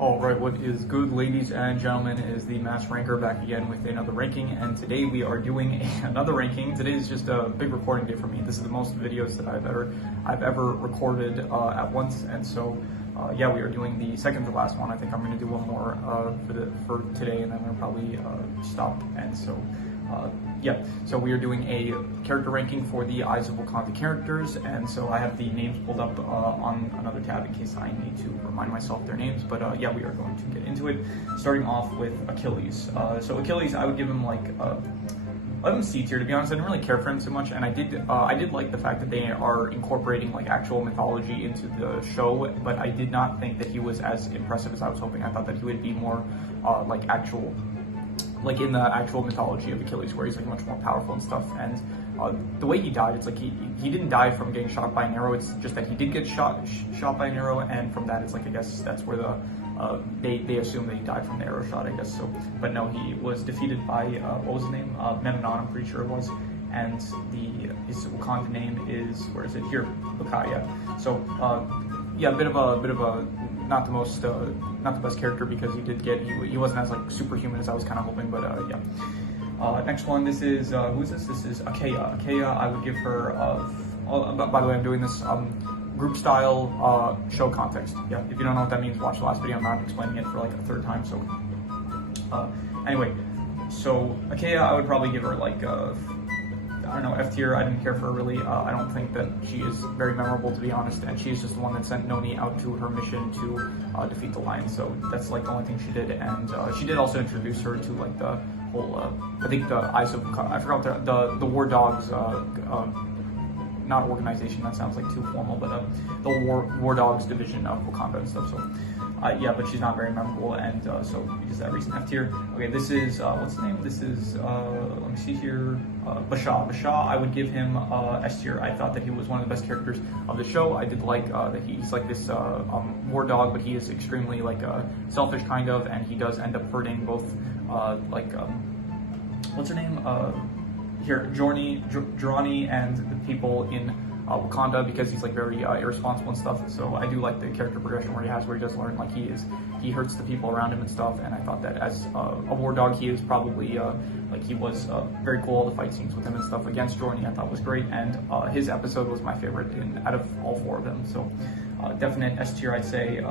Alright, what is good, ladies and gentlemen, is the Mass Ranker back again with another ranking, and today we are doing another ranking. Today is just a big recording day for me. This is the most videos that I've ever recorded at once, and so yeah, we are doing the second to last one. I think I'm going to do one more for today, and then I'll probably stop. And so yeah, so we are doing a character ranking for the Eyes of Wakanda characters, and so I have the names pulled up on another tab in case I need to remind myself their names, but yeah, we are going to get into it, starting off with Achilles. So Achilles, I would give him like let him C tier, to be honest. I didn't really care for him so much, and I did like the fact that they are incorporating like actual mythology into the show, but I did not think that he was as impressive as I was hoping. I thought that he would be more like actual, like in the actual mythology of Achilles, where he's like much more powerful and stuff. And the way he died, it's like he didn't die from getting shot by an arrow. It's just that he did get shot by an arrow, and from that, it's like, I guess that's where the they assume that he died from the arrow shot, I guess. So, but no, he was defeated by what was his name? MacLeod, I'm pretty sure it was. And his Wakanda name is, where is it? Here, Wakanda. So yeah, a bit of a not the best character, because he wasn't as like superhuman as I was kind of hoping, but yeah. Next one, this is who is this? This is Akea. Akea, I would give her by the way, I'm doing this group style show context. Yeah, if you don't know what that means, watch the last video. I'm not explaining it for like a third time. So anyway, so Akea, I would probably give her like I don't know, F tier. I didn't care for her really. I don't think that she is very memorable, to be honest, and she's just the one that sent Noni out to her mission to defeat the lion. So that's like the only thing she did, and she did also introduce her to like the whole I think the Eyes of, I forgot the War Dogs not organization, that sounds like too formal, but the War Dogs division of Wakanda and stuff. So yeah, but she's not very memorable, and so because that reason, F tier. Okay, this is what's the name? This is let me see here. Basha. I would give him S tier. I thought that he was one of the best characters of the show. I did like that he's like this war dog, but he is extremely like selfish kind of, and he does end up hurting both like what's her name? Here, Jorani and the people in Wakanda, because he's like very irresponsible and stuff. So I do like the character progression where he does learn, like he hurts the people around him and stuff. And I thought that as a war dog, he is probably like he was very cool. All the fight scenes with him and stuff against Jorani I thought was great, and his episode was my favorite out of all four of them. So definite S tier, I'd say.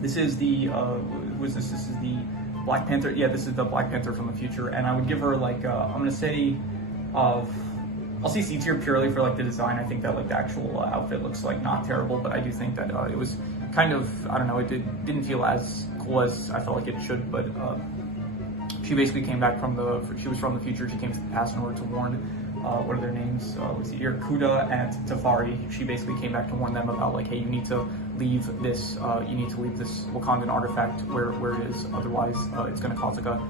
This is the who is this? This is the Black Panther. Yeah, this is the Black Panther from the future, and I would give her like I'm gonna say I'll see C tier purely for like the design. I think that like the actual outfit looks like not terrible, but I do think that it was kind of, I don't know, it didn't feel as cool as I felt like it should. But she basically came back she was from the future. She came to the past in order to warn what are their names? Let's see here, Kuda and Tafari. She basically came back to warn them about like, hey, you need to leave this Wakandan artifact where it is. Otherwise, it's going to cause like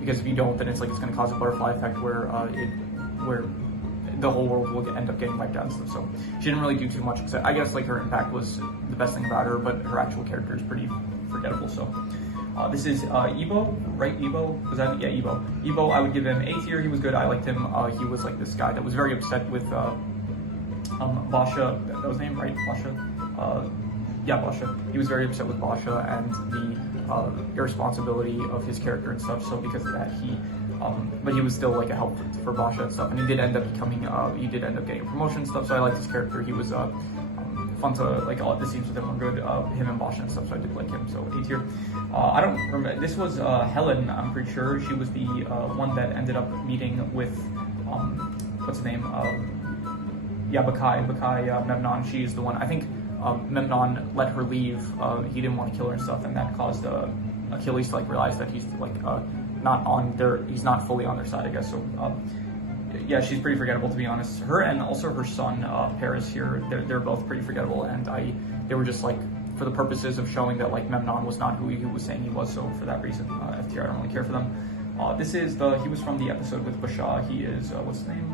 because if you don't, then it's like it's going to cause a butterfly effect where the whole world will end up getting wiped out and stuff. So she didn't really do too much, except I guess like her impact was the best thing about her, but her actual character is pretty forgettable. So this is Ebo, right? Ebo, was that? Yeah, Ebo. Ebo, I would give him A tier. He was good. I liked him. He was like this guy that was very upset with Basha. That was his name, right? Basha. Yeah, Basha. He was very upset with Basha and the irresponsibility of his character and stuff. So because of that, but he was still like a help for Basha and stuff. And he did end up getting a promotion and stuff. So I liked his character. He was fun to like. All the scenes with him were good. Him and Basha and stuff. So I did like him. So A tier. I don't remember. This was Helen. I'm pretty sure she was the one that ended up meeting with what's his name? Yeah, Bakai Memnon. She is the one. I think Memnon let her leave. He didn't want to kill her and stuff, and that caused Achilles to like realize that he's like he's not fully on their side, I guess. So yeah, she's pretty forgettable, to be honest. Her and also her son Paris here, they're both pretty forgettable, and they were just like for the purposes of showing that like Memnon was not who he was saying he was. So for that reason, F tier. I don't really care for them. This is he was from the episode with Basha. He is what's his name?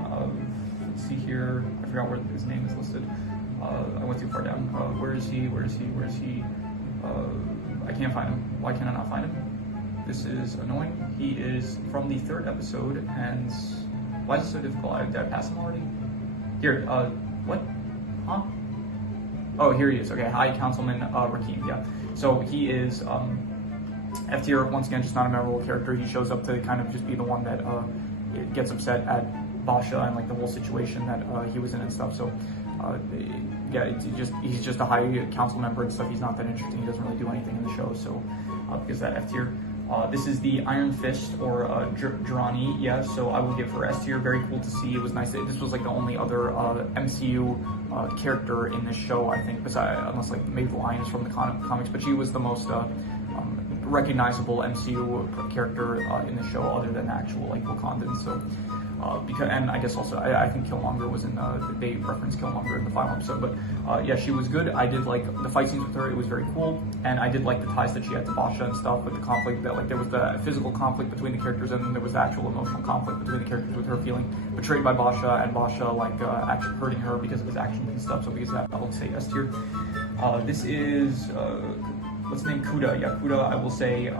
Let's see here. I forgot where his name is listed. I went too far down. Where is he? I can't find him. Why can I not find him? This is annoying. He is from the third episode, and why is it so difficult? Did I pass him already? Here, what? Huh? Oh, here he is. Okay, hi, Councilman Rakim. Yeah, so he is F tier. Once again, just not a memorable character. He shows up to kind of just be the one that gets upset at Basha and like the whole situation that he was in and stuff. So yeah, he's just a high council member and stuff. He's not that interesting. He doesn't really do anything in the show. So because that F tier. This is the Iron Fist, or Jirani, yeah, so I will give her S tier. Very cool to see. It was nice that this was like the only other MCU character in this show, I think, besides, unless like maybe the Lion is from the comics, but she was the most recognizable MCU character in the show, other than the actual like Wakandans. So because, and I guess also I think Killmonger was in they referenced Killmonger in the final episode, but yeah, she was good. I did like the fight scenes with her. It was very cool, and I did like the ties that she had to Basha and stuff, with the conflict that like there was the physical conflict between the characters, and then there was the actual emotional conflict between the characters, with her feeling betrayed by Basha and Basha like actually hurting her because of his actions and stuff. So because of that, I will say S tier. This is what's the name? Kuda. Yeah, Kuda. I will say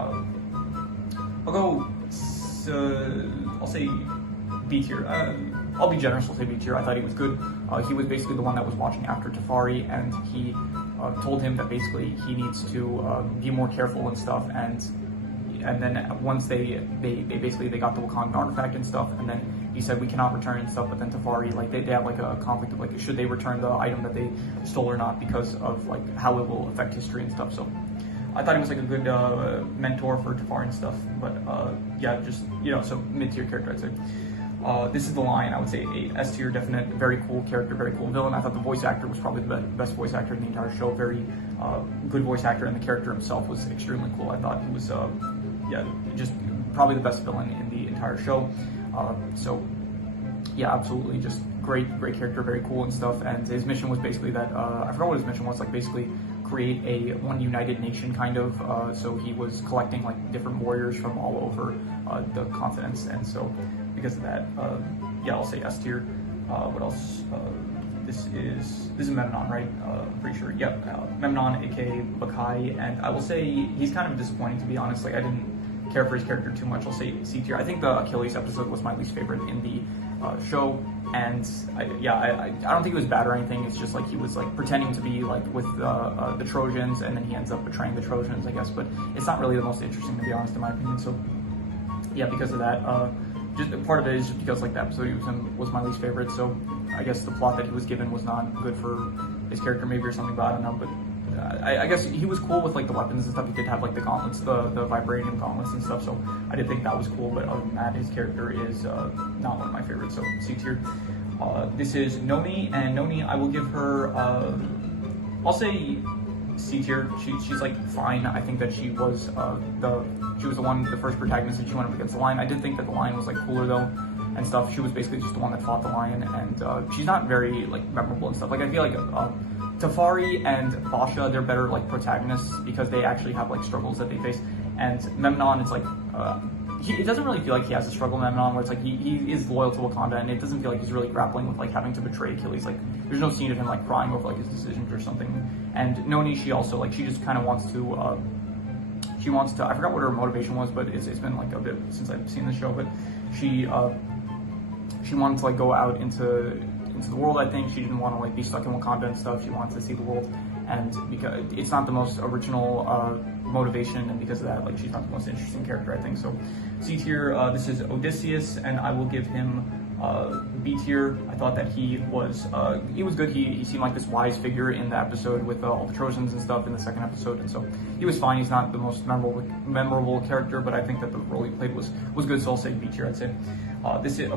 I'll say B tier. I'll be generous, I'll say B tier. I thought he was good. He was basically the one that was watching after Tafari, and he told him that basically he needs to be more careful and stuff. And then once they got the Wakanda artifact and stuff, and then he said we cannot return and stuff. But then Tafari, like they have like a conflict of like should they return the item that they stole or not, because of like how it will affect history and stuff. So I thought he was like a good mentor for Tafari and stuff. But yeah, just so mid-tier character, I'd say. This is the Lion. I would say a S tier, definite, very cool character, very cool villain. I thought the voice actor was probably the best voice actor in the entire show. Very good voice actor, and the character himself was extremely cool. I thought he was, yeah, just probably the best villain in the entire show. So yeah, absolutely, just great character, very cool and stuff. And his mission was basically that I forgot what his mission was, like basically create one united nation kind of. So he was collecting like different warriors from all over the continents, and so because of that, yeah, I'll say S tier. What else? This is Memnon, right? I'm pretty sure. Yep, Memnon, aka Bakai, and I will say he's kind of disappointing, to be honest. Like I didn't care for his character too much. I'll say C tier. I think the Achilles episode was my least favorite in the show, and I don't think it was bad or anything. It's just like he was like pretending to be like with the Trojans, and then he ends up betraying the Trojans, I guess. But it's not really the most interesting, to be honest, in my opinion. So yeah, because of that, just part of it is just because like the episode he was in was my least favorite. So I guess the plot that he was given was not good for his character, maybe, or something. But I don't know. But I guess he was cool with like the weapons and stuff. He did have like the gauntlets, the vibranium gauntlets and stuff. So I did think that was cool. But other than that, his character is not one of my favorites. So C tier. This is Noni, and Noni, I will give her, I'll say C tier. She's like fine. I think that she was the first protagonist, and she went up against the Lion. I did think that the Lion was like cooler though and stuff. She was basically just the one that fought the Lion, and she's not very like memorable and stuff. Like I feel like Tafari and Basha, they're better like protagonists because they actually have like struggles that they face. And Memnon, it's like it doesn't really feel like he has a struggle, Memnon, where it's like he is loyal to Wakanda, and it doesn't feel like he's really grappling with like having to betray Achilles. Like there's no scene of him like crying over like his decisions or something. And Noni, she also like she just kind of wants to I forgot what her motivation was, but it's been like a bit since I've seen the show, but she wanted to like go out into the world. I think she didn't want to like be stuck in Wakanda and stuff. She wanted to see the world, and because it's not the most original motivation, and because of that, like she's not the most interesting character, I think. So C tier. This is Odysseus, and I will give him B tier. I thought that he was good. He seemed like this wise figure in the episode with all the Trojans and stuff in the second episode, and so he was fine. He's not the most memorable character, but I think that the role he played was good. So I'll say B tier. I'd say.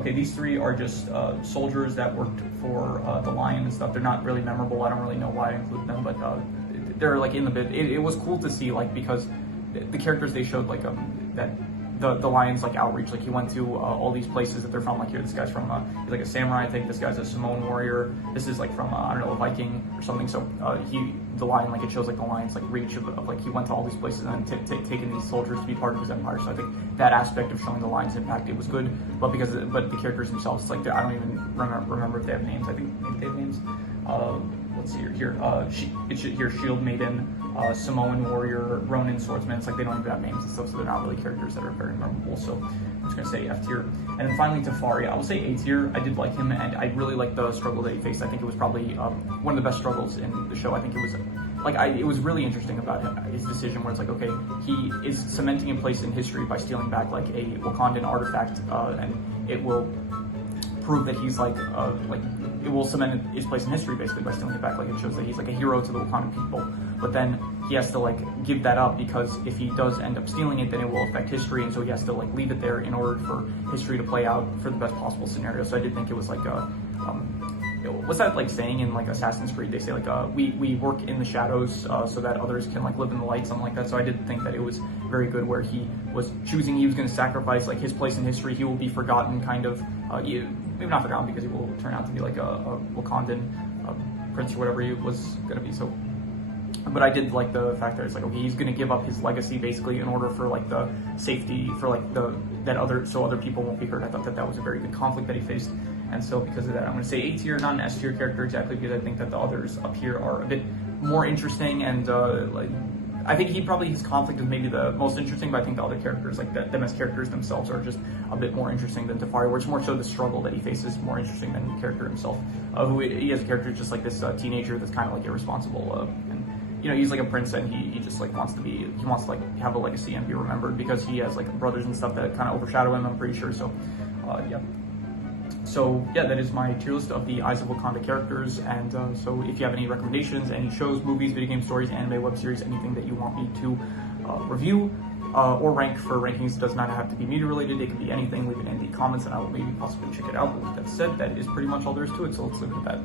These three are just soldiers that worked for the Lion and stuff. They're not really memorable. I don't really know why I include them, but they're like in the bit. It was cool to see, like, because the characters they showed, like that the Lion's like outreach. Like he went to all these places that they're from. Like here, this guy's from he's like a samurai. I think this guy's a Samoan warrior. This is like from I don't know, a Viking or something. So the Lion, like it shows like the Lion's like reach of like he went to all these places and taken these soldiers to be part of his empire. So I think that aspect of showing the Lion's impact, it was good. But but the characters themselves, it's like I don't even remember if they have names. I think maybe they have names. let's see here. It should here Shield Maiden, Samoan Warrior, Ronin Swordsman. It's like they don't even have names and stuff, so they're not really characters that are very memorable. So I'm just gonna say F tier. And then finally Tafari, I will say A tier. I did like him, and I really liked the struggle that he faced. I think it was probably one of the best struggles in the show. I think it was it was really interesting about his decision, where it's like, okay, he is cementing in place in history by stealing back like a Wakandan artifact, and it will prove that he's it will cement his place in history basically by stealing it back. Like, it shows that he's like a hero to the Wakandan people. But then he has to like give that up, because if he does end up stealing it, then it will affect history, and so he has to like leave it there in order for history to play out for the best possible scenario. So I did think it was like a what's that like saying in like Assassin's Creed? They say like we work in the shadows so that others can like live in the light, something like that. So I did think that it was very good, where he was choosing, he was going to sacrifice like his place in history. He will be forgotten, kind of maybe not forgotten, because he will turn out to be like a Wakandan prince or whatever he was going to be. So, but I did like the fact that it's like, okay, he's going to give up his legacy basically in order for like the safety for like so other people won't be hurt. I thought that was a very good conflict that he faced. And so because of that, I'm going to say A tier, not an S tier character exactly, because I think that the others up here are a bit more interesting, and I think his conflict is maybe the most interesting, but I think the other characters, like them as characters themselves, are just a bit more interesting than Tafari, where it's more so the struggle that he faces more interesting than the character himself, who he as a character is just like this teenager that's kind of like irresponsible, and he's like a prince, and he just like wants to like have a legacy and be remembered, because he has like brothers and stuff that kind of overshadow him, I'm pretty sure. So yeah. So yeah, that is my tier list of the Eyes of Wakanda characters. And so if you have any recommendations, any shows, movies, video game stories, anime, web series, anything that you want me to review or rank for rankings, does not have to be media related. It can be anything. Leave it in the comments and I will maybe possibly check it out. But with that said, that is pretty much all there is to it. So let's leave it at that.